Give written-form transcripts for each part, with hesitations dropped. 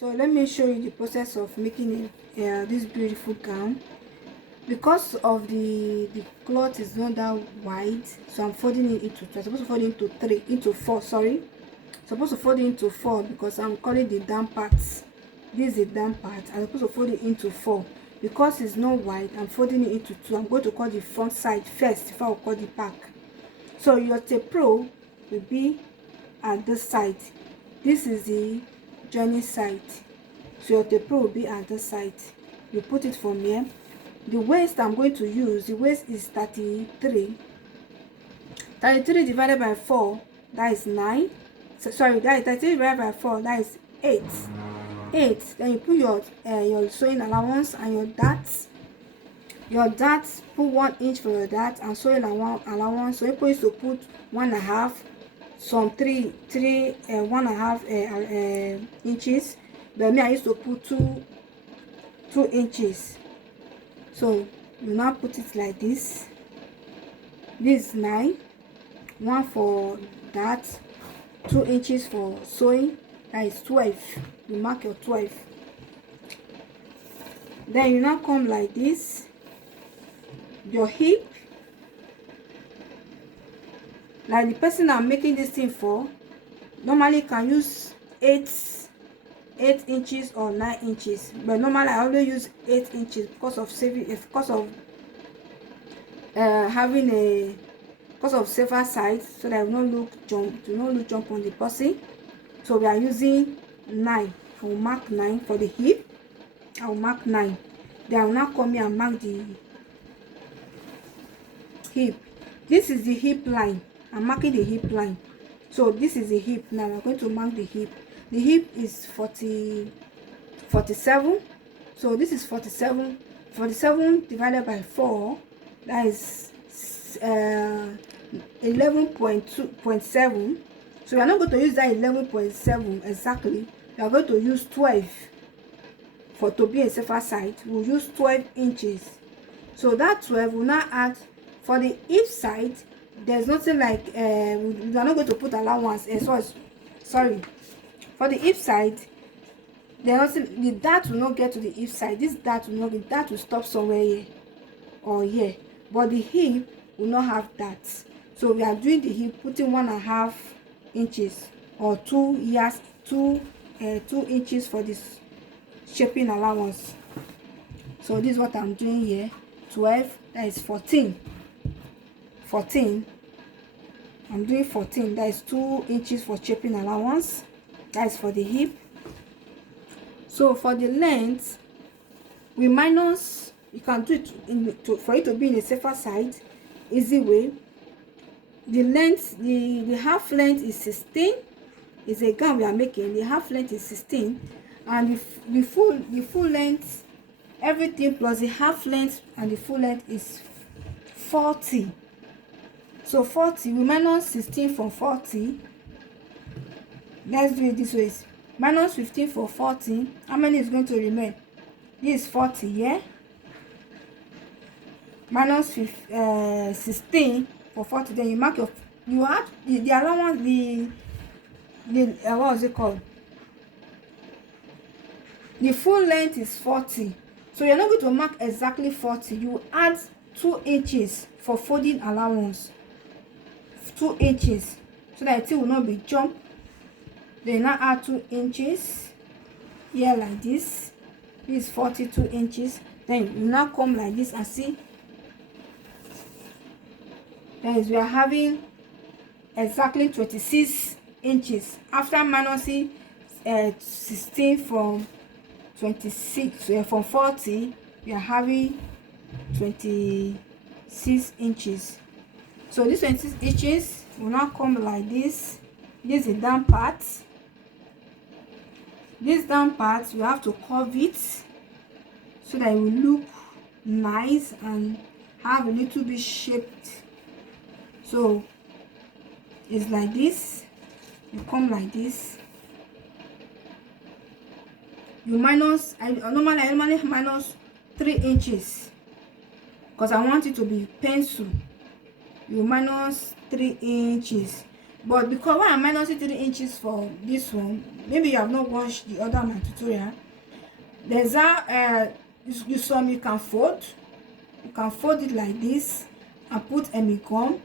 So let me show you the process of making this beautiful gown. Because of the cloth is not that wide, so I'm folding it into two. I'm supposed to fold it into three, into four, sorry. I'm supposed to fold it into four because I'm calling the down parts. This is the down part. I'm supposed to fold it into four. Because it's not wide, I'm folding it into two. I'm going to cut the front side first before I cut the back. So your tape roll will be at this side. This is the joining side. So your tape roll will be at this side. You put it from here. The waist I'm going to use, the waist is 33. 33 divided by 4, that is 9. So, sorry, that is 33 divided by 4, that is 8. 8. Then you put your sewing allowance and your darts. Your darts, put 1 inch for your dart, and sewing allowance. So you're supposed to put 1.5, some 1.5 inches. But me, I used to put 2 inches. So you now put it like this. This is 9, 1 for that, 2 inches for sewing, that is 12. You mark your 12. Then you now come like this. Your hip, like the person I'm making this thing for, normally can use 8 inches or 9 inches, but normally I always use 8 inches because of saving, because of having a safer side, so that it will not look jump on the person. So we are using 9. I will mark 9 for the hip. I will mark 9. Then I will now come here and mark the hip. This is the hip line. I'm marking the hip line. So this is the hip. Now I'm going to mark the hip. The hip is 47. So this is 47. 47 divided by 4, that is 11.7. So we are not going to use that 11.7 exactly. We are going to use 12 to be a safer side. We'll use 12 inches. So that 12 will now add for the hip side. There's nothing like we are not going to put allowance. Sorry. For the hip side, there's nothing. The dart will not get to the hip side. This dart will not. The dart will stop somewhere here or here. But the hip will not have that. So we are doing the hip, putting 1.5 inches or 2 inches for this shaping allowance. So this is what I'm doing here. 12, that is 14. 14. I'm doing 14. That is 2 inches for shaping allowance. That is for the hip. So for the length, we minus. You can do it for it to be in a safer side, easy way. The length, the half length is 16. It's a gown we are making. The half length is 16, and the full length, everything plus the half length and the full length is 40. So 40, we minus 16 from 40. Let's do it this way. Minus 15 for 40. How many is going to remain? This is 40, yeah? Minus 16 for 40. Then you mark your, you add the allowance, what was it called? The full length is 40. So you're not going to mark exactly 40. You add 2 inches for folding allowance. 2 inches. So that it will not be jump. Then now add 2 inches here like this. This is 42 inches. Then you now come like this and see. Guys, we are having exactly 26 inches after minusing 16 from 26. From 40, we are having 26 inches. So this 26 inches will now come like this. This is the down part. This down part, you have to curve it so that it will look nice and have a little bit shaped. So it's like this. You come like this. You minus. I normally minus 3 inches because I want it to be pencil. You minus 3 inches. But because when I'm minusing 3 inches for this one, maybe you have not watched the other my tutorial. There's a some you can fold. You can fold it like this and put gum.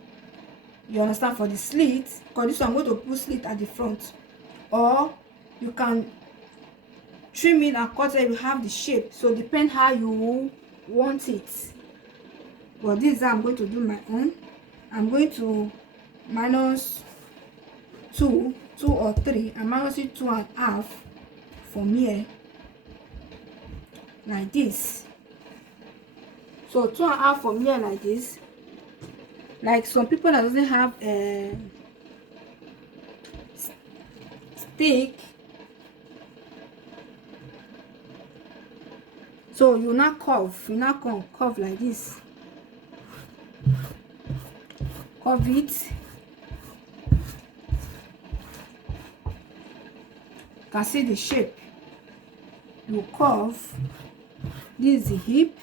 You understand, for the slit, because this one I'm going to put slit at the front. Or you can trim it and cut it. You have the shape, so depend how you want it. But this is how I'm going to do my own. I'm going to minus 2 or 3. I'm minusing 2.5 from here like this. So 2.5 from here like this. Like some people that doesn't have a stick, so you now curve like this. Curve it. You can see the shape. You curve. This is the hip.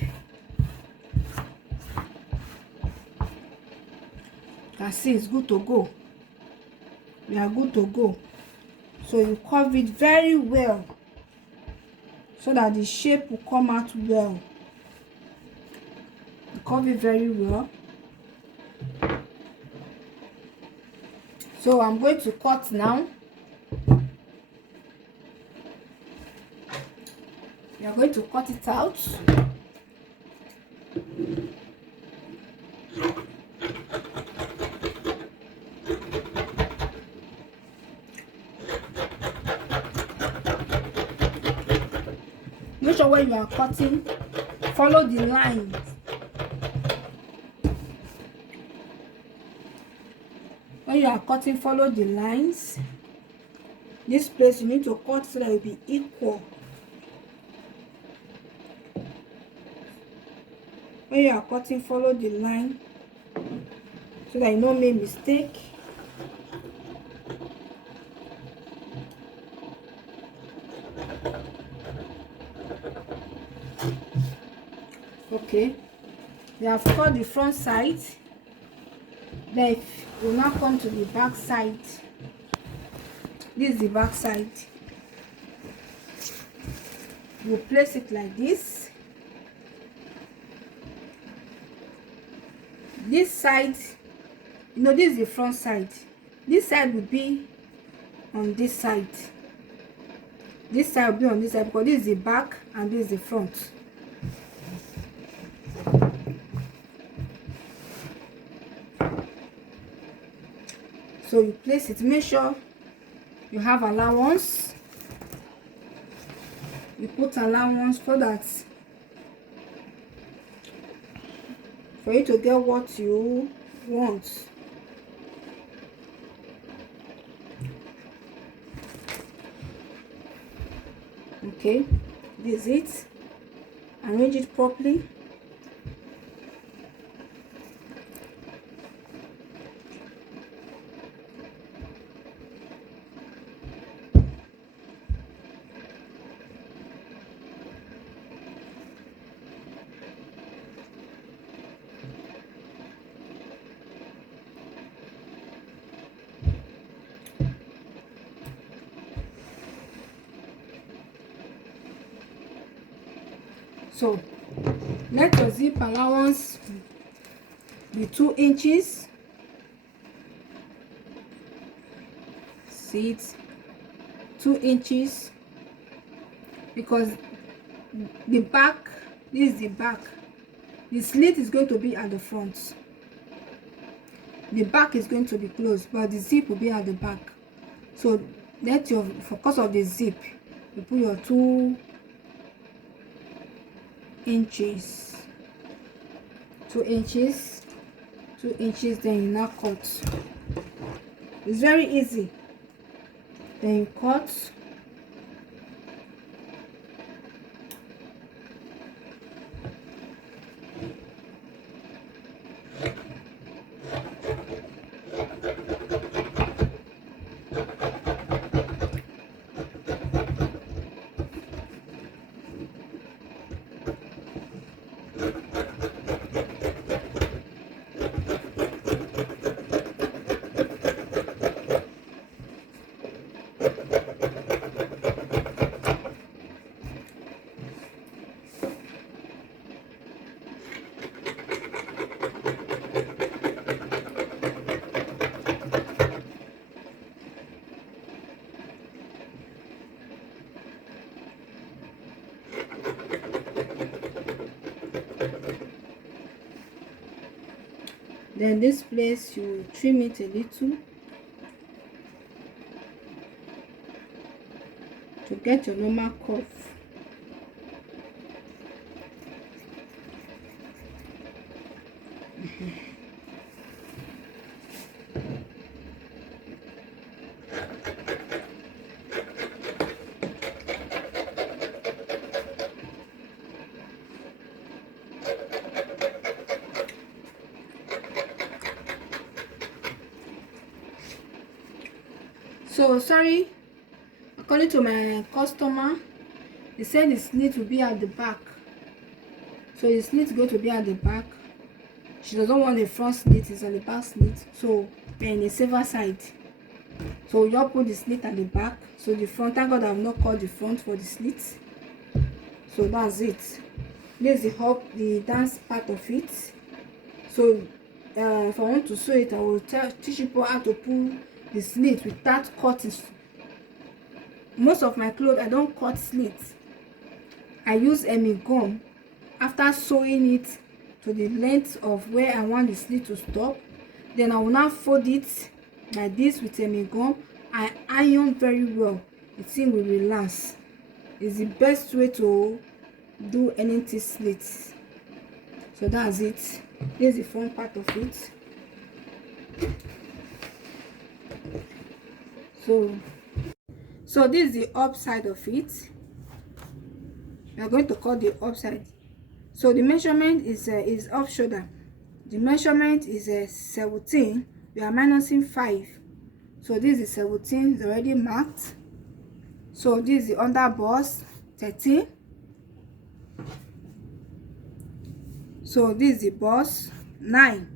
You can see it's good to go. We are good to go. So you curve it very well so that the shape will come out well. You curve it very well. So I'm going to cut now. We are going to cut it out. Make sure when you are cutting, follow the lines. When you are cutting, follow the lines. This place you need to cut so that it will be equal. When you are cutting, follow the line so that you don't make mistake. Okay, we have cut the front side. Then we'll now come to the back side. This is the back side. You place it like this. This side, you know, this is the front side. This side will be on this side. This side will be on this side because this is the back and this is the front. So you place it. Make sure you have allowance. You put allowance so that for you to get what you want. Okay, this is it. Arrange it properly. So let your zip allowance be 2 inches. See it, 2 inches, because the back, this is the back, the slit is going to be at the front, the back is going to be closed, but the zip will be at the back. So let your, focus of the zip, you put your 2 inches, 2 inches, 2 inches, then you now cut. It's very easy. Then you cut. Then this place you trim it a little to get your normal curve. So sorry, according to my customer, he said the slit will be at the back. So the slit is going to be at the back. She doesn't want the front slit, it's on the back slit. So we're in a safer side. So you all put the slit at the back. So the front, thank God I've not cut the front for the slit. So that's it. This is the dance part of it. So if I want to sew it, I will teach people how to pull the slit without cutting. Most of my clothes I don't cut slits. I use gum. After sewing it to the length of where I want the slit to stop, then I will now fold it like this with gum. I iron very well. The thing will relax. It's the best way to do anything slits. So that's it. This is the front part of it. So this is the upside of it. We are going to cut the upside. So the measurement is off shoulder. The measurement is 17. We are minusing 5. So this is 17. It's already marked. So this is the under bust 13. So this is the bust 9.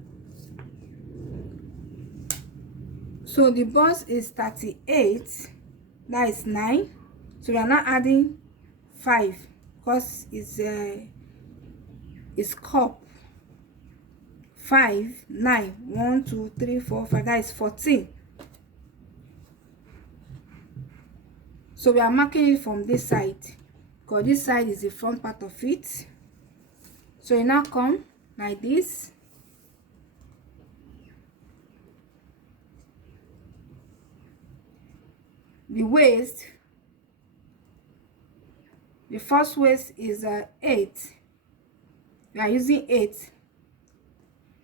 So the bust is 38. That is 9. So we are not adding 5 because it's cup. 5 9 1 2 3 4 5. That is 14. So we are marking it from this side because this side is the front part of it. So you now come like this. The waist, the first waist is 8. We are using 8.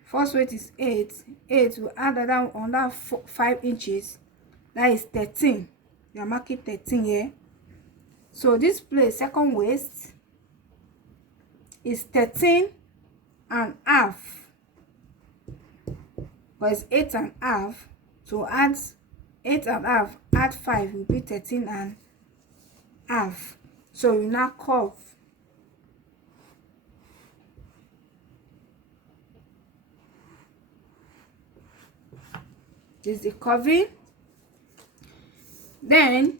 First waist is 8. 8 will add another 5 inches. That is 13. We are marking 13 here. So this place, second waist, is 13 and half. But it's 8 and half. So add 8 and half, add 5 will be 13 and half. So you now curve. This is the curving. Then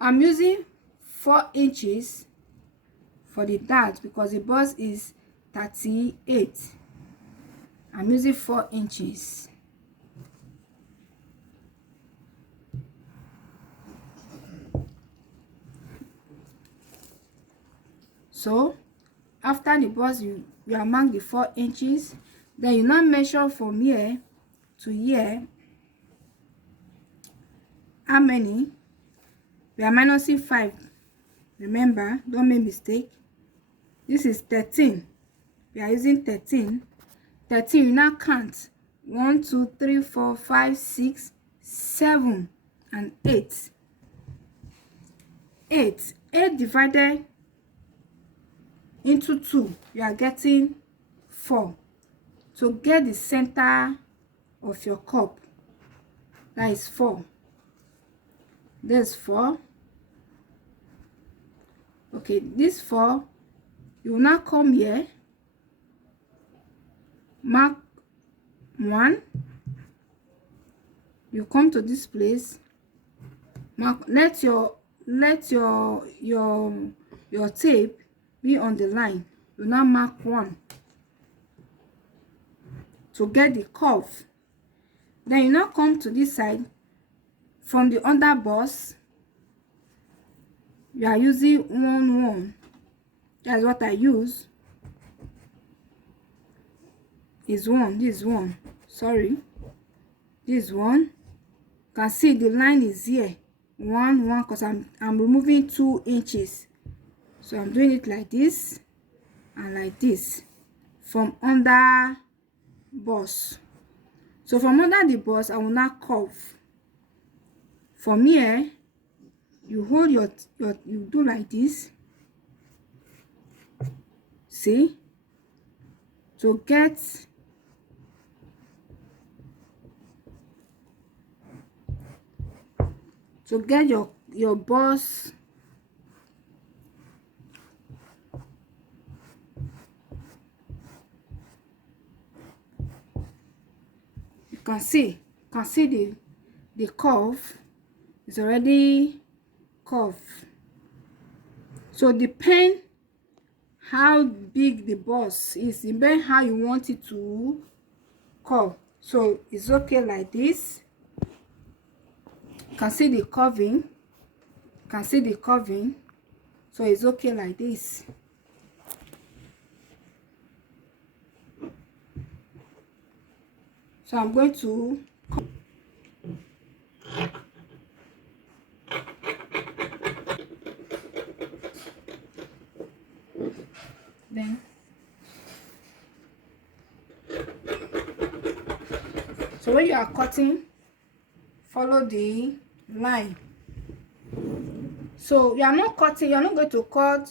I'm using 4 inches for the dart because the bust is 38. I'm using 4 inches. So after the bust, you are mark the 4 inches. Then you now measure from here to here. How many? We are minusing 5. Remember, don't make mistake. This is 13. We are using 13. 13, you now count. 1 2 3 4 5 6 7 and 8. 8 divided into 2, you are getting 4. To get the center of your cup, that is 4. There's 4. Okay, this 4, you will now come here, mark 1. You come to this place, mark. Let your tape be on the line. You now mark 1 to get the curve. Then you now come to this side. From the under bust, you are using 1 1. That's what I use is 1. This is 1. Sorry. This one. You can see the line is here. 1, 1, because I'm removing 2 inches. So I'm doing it like this and like this from under bust. So from under the bust, I will now curve. From here, you hold you do like this. See? To get your bust. You can see the curve is already curved. So depend how big the bust is, depend how you want it to curve. So it's okay like this. You can see the curving. You can see the curving. So it's okay like this. So I'm going to then so when you are cutting, follow the line. So you are not cutting, you are not going to cut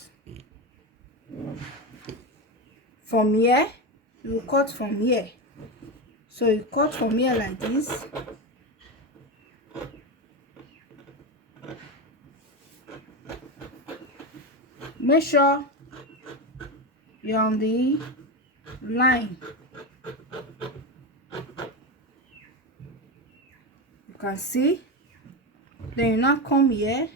from here, you will cut from here. So you cut from here like this. Make sure you're on the line. You can see. Then you now come here.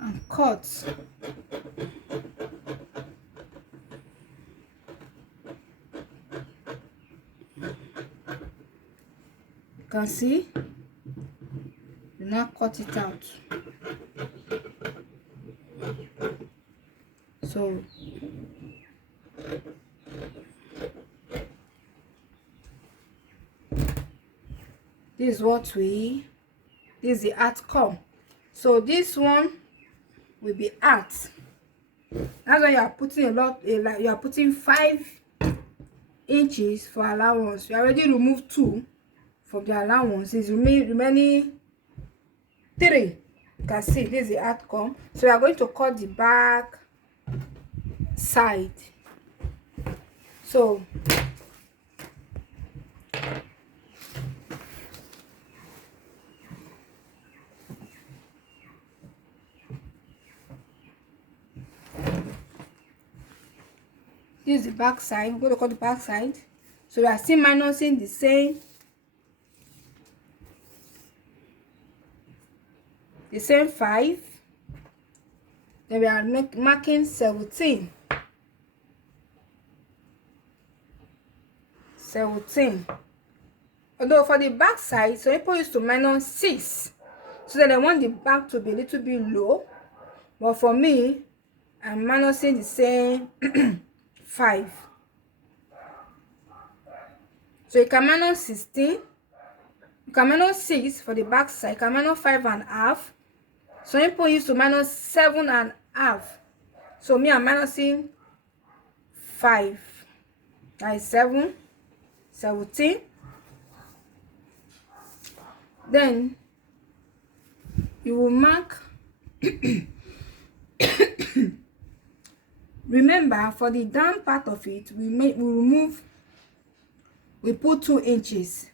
And cut. You can see. You now cut it out. So this is this is the outcome. So this one will be art. That's why you are putting like you are putting 5 inches for allowance. You already removed 2 from the allowance. It's remaining 3. You can see this is the outcome. So we are going to cut the back side. So this is the back side. We're going to cut the back side. So we are still minusing the same 5. Then we are marking 17. Although for the back side, so people used to minus 6. So that they want the back to be a little bit low. But for me, I'm minusing the same 5. So you can minus 16. You can minus 6 for the back side. You can minus 5.5. So people used to minus 7.5. So me, I'm minusing 5. That is 17. Then you will mark. Remember, for the down part of it, we put 2 inches.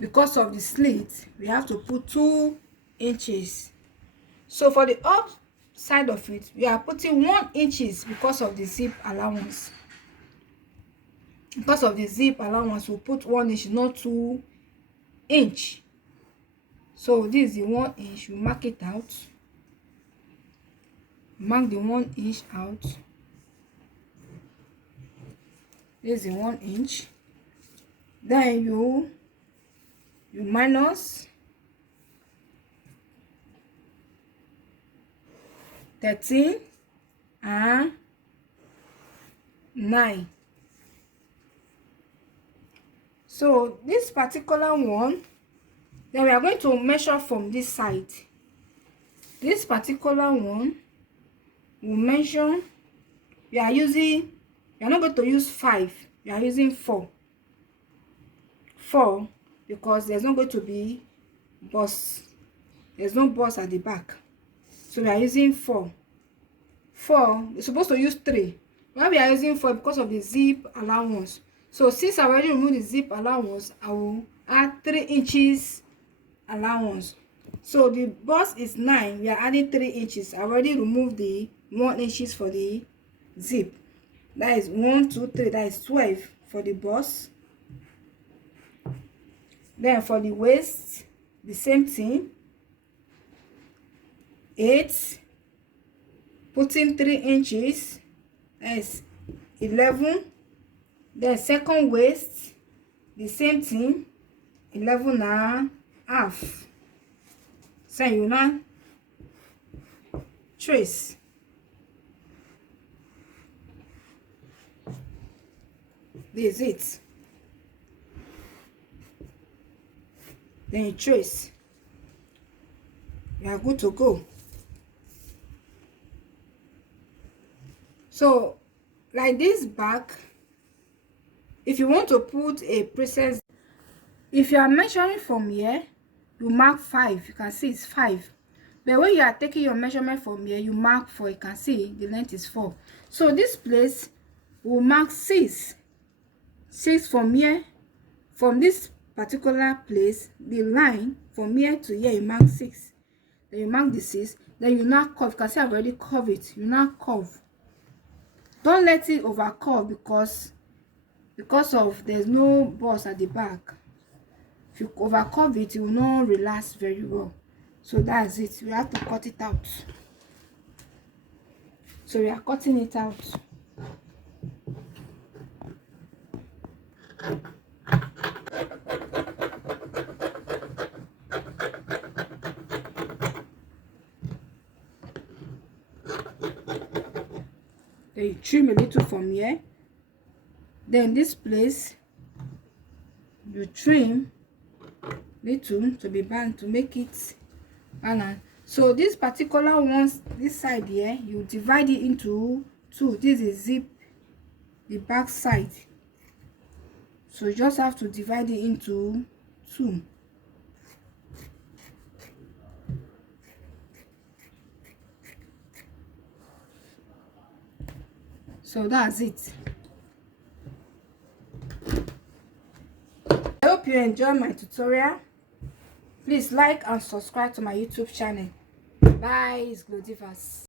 Because of the slit, we have to put 2 inches. So for the up side of it, we are putting 1 inches because of the zip allowance. Because of the zip allowance, we'll put 1 inch, not 2 inch. So this is the 1 inch. We mark it out. Mark the 1 inch out. This is the 1 inch. Then you minus 13. and 9. So this particular one, then we are going to measure from this side. This particular one will measure, we are not going to use 5, we are using 4 because there's not going to be bust, there's no bust at the back, so we are using 4. We're supposed to use 3. Why we are using 4? Because of the zip allowance. So since I already removed the zip allowance, I will add 3 inches allowance. So the bust is 9, we are adding 3 inches. I already removed the 1 inches for the zip. That is 1, 2, 3, that is 12 for the bust. Then for the waist, the same thing, 8, putting 3 inches, that is 11. Then second waist, the same thing, 11.5. So you now trace. This is it. Then you trace. You are good to go. So like this back, if you want to put a princess, if you are measuring from here, you mark 5. You can see it's 5. But when you are taking your measurement from here, you mark 4. You can see the length is 4. So this place will mark 6. 6 from here. From this particular place, the line from here to here, you mark 6. Then you mark the 6. Then you now curve. You can see I've already curved it. You now curve. Don't let it over curve because of there's no bust at the back. If you over curve it, it will not relax very well. So that's it. We have to cut it out. So we are cutting it out. Then you trim a little from here. Then this place, you trim little to be balanced, to make it balanced. So this particular ones, this side here, you divide it into 2. This is zip, the back side. So you just have to divide it into 2. So that's it. I hope you enjoy my tutorial. Please like and subscribe to my YouTube channel. Bye, it's Glodivas.